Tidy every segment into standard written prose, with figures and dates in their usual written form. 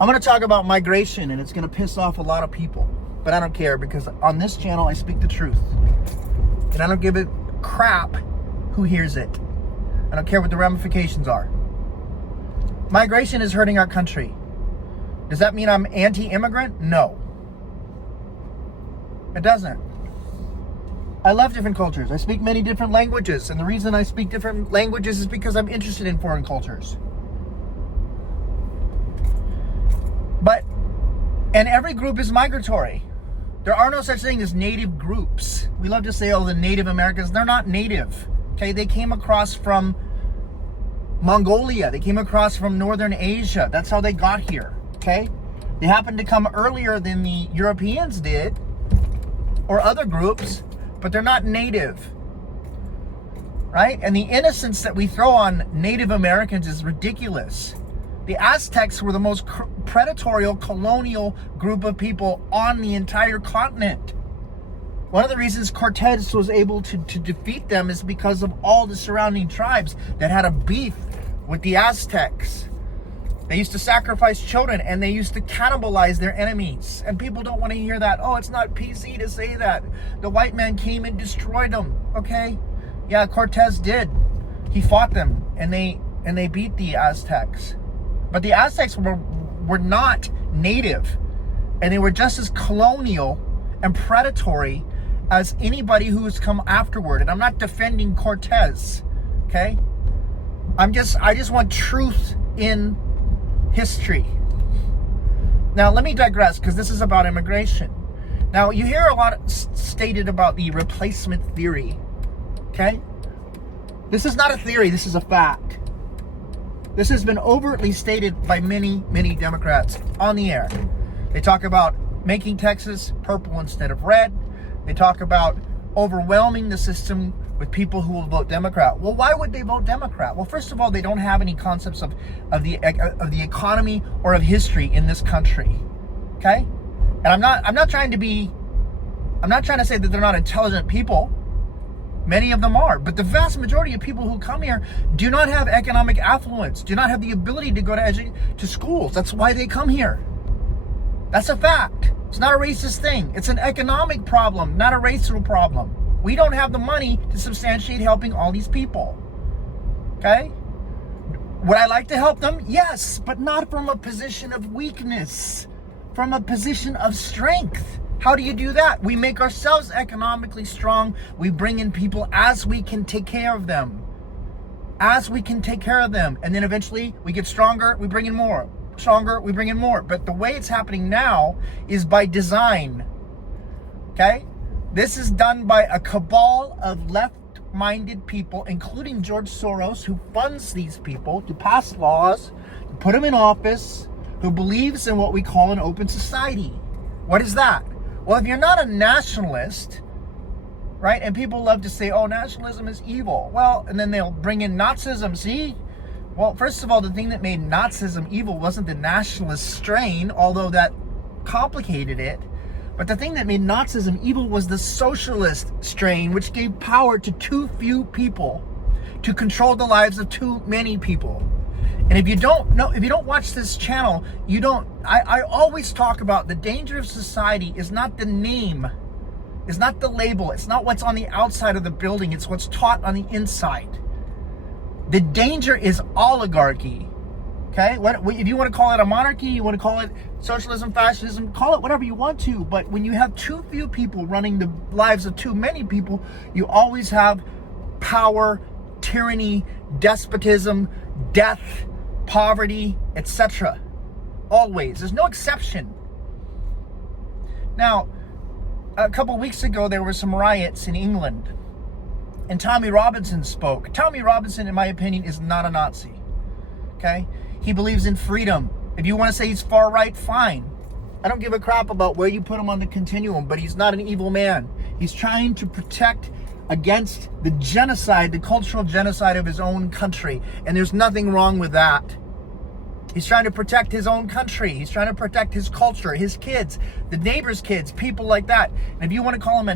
I'm going to talk about migration, and it's going to piss off a lot of people. But I don't care, because on this channel, I speak the truth. And I don't give a crap who hears it. I don't care what the ramifications are. Migration is hurting our country. Does that mean I'm anti-immigrant? No. It doesn't. I love different cultures. I speak many different languages. And the reason I speak different languages is because I'm interested in foreign cultures. And every group is migratory. There are no such thing as native groups. We love to say, oh, the Native Americans. They're not native. Okay, they came across from Mongolia. They came across from Northern Asia. That's how they got here. Okay, they happened to come earlier than the Europeans did, or other groups, but they're not native. Right? And the innocence that we throw on Native Americans is ridiculous. The Aztecs were the most predatory colonial group of people on the entire continent. One of the reasons Cortez was able to defeat them is because of all the surrounding tribes that had a beef with the Aztecs. They used to sacrifice children, and they used to cannibalize their enemies. And people don't want to hear that. Oh, it's not PC to say that. The white man came and destroyed them. Okay? Yeah, Cortez did. He fought them, and they beat the Aztecs. But the Aztecs were not native, and they were just as colonial and predatory as anybody who has come afterward. And I'm not defending Cortez, okay? I just want truth in history. Now, let me digress, because this is about immigration. Now, you hear a lot stated about the replacement theory, okay? This is not a theory, this is a fact. This has been overtly stated by many, many Democrats on the air. They talk about making Texas purple instead of red. They talk about overwhelming the system with people who will vote Democrat. Well, why would they vote Democrat? Well, first of all, they don't have any concepts of the economy or of history in this country. Okay? And I'm not trying to say that they're not intelligent people. Many of them are, but the vast majority of people who come here do not have economic affluence, do not have the ability to go to schools. That's why they come here. That's a fact. It's not a racist thing. It's an economic problem, not a racial problem. We don't have the money to substantiate helping all these people. Okay? Would I like to help them? Yes, but not from a position of weakness, from a position of strength. How do you do that? We make ourselves economically strong. We bring in people as we can take care of them. As we can take care of them. And then eventually we get stronger, we bring in more. Stronger, we bring in more. But the way it's happening now is by design. Okay? This is done by a cabal of left-minded people, including George Soros, who funds these people to pass laws, to put them in office, who believes in what we call an open society. What is that? Well, if you're not a nationalist, right, and people love to say, oh, nationalism is evil. Well, and then they'll bring in Nazism, see? Well, first of all, the thing that made Nazism evil wasn't the nationalist strain, although that complicated it. But the thing that made Nazism evil was the socialist strain, which gave power to too few people to control the lives of too many people. And if you don't watch this channel, I always talk about the danger of society is not the name, is not the label, it's not what's on the outside of the building, it's what's taught on the inside. The danger is oligarchy, okay? If you want to call it a monarchy, you want to call it socialism, fascism, call it whatever you want to, but when you have too few people running the lives of too many people, you always have power, tyranny, despotism, death, poverty, etc. Always. There's no exception. Now, a couple weeks ago, there were some riots in England, and Tommy Robinson spoke. Tommy Robinson, in my opinion, is not a Nazi. Okay? He believes in freedom. If you want to say he's far right, fine. I don't give a crap about where you put him on the continuum, but he's not an evil man. He's trying to protect against the genocide, the cultural genocide of his own country. And there's nothing wrong with that. He's trying to protect his own country. He's trying to protect his culture, his kids, the neighbors' kids, people like that. And if you want to call him a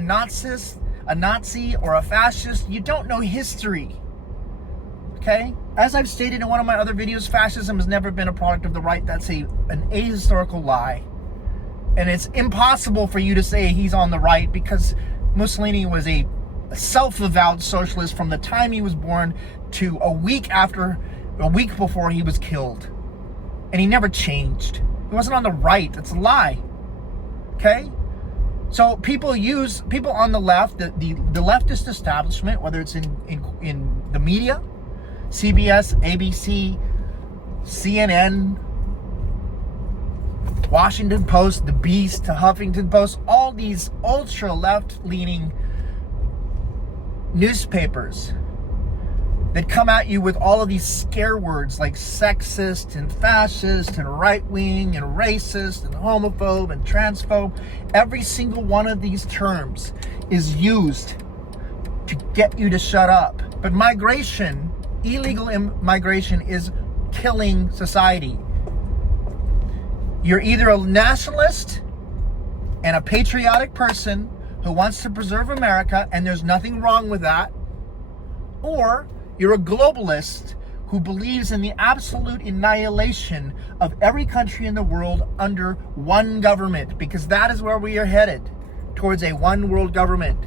Nazi or a fascist, you don't know history. Okay? As I've stated in one of my other videos, fascism has never been a product of the right. That's an ahistorical lie. And it's impossible for you to say he's on the right, because Mussolini was a self-avowed socialist from the time he was born to a week before he was killed. And he never changed. He wasn't on the right. It's a lie. Okay? So people on the left, the leftist establishment, whether it's in the media, CBS, ABC, CNN, Washington Post, The Beast, to Huffington Post, all these ultra left-leaning newspapers that come at you with all of these scare words like sexist and fascist and right-wing and racist and homophobe and transphobe. Every single one of these terms is used to get you to shut up. But migration, illegal migration, is killing society. You're either a nationalist and a patriotic person who wants to preserve America, and there's nothing wrong with that, or you're a globalist who believes in the absolute annihilation of every country in the world under one government, because that is where we are headed, towards a one world government.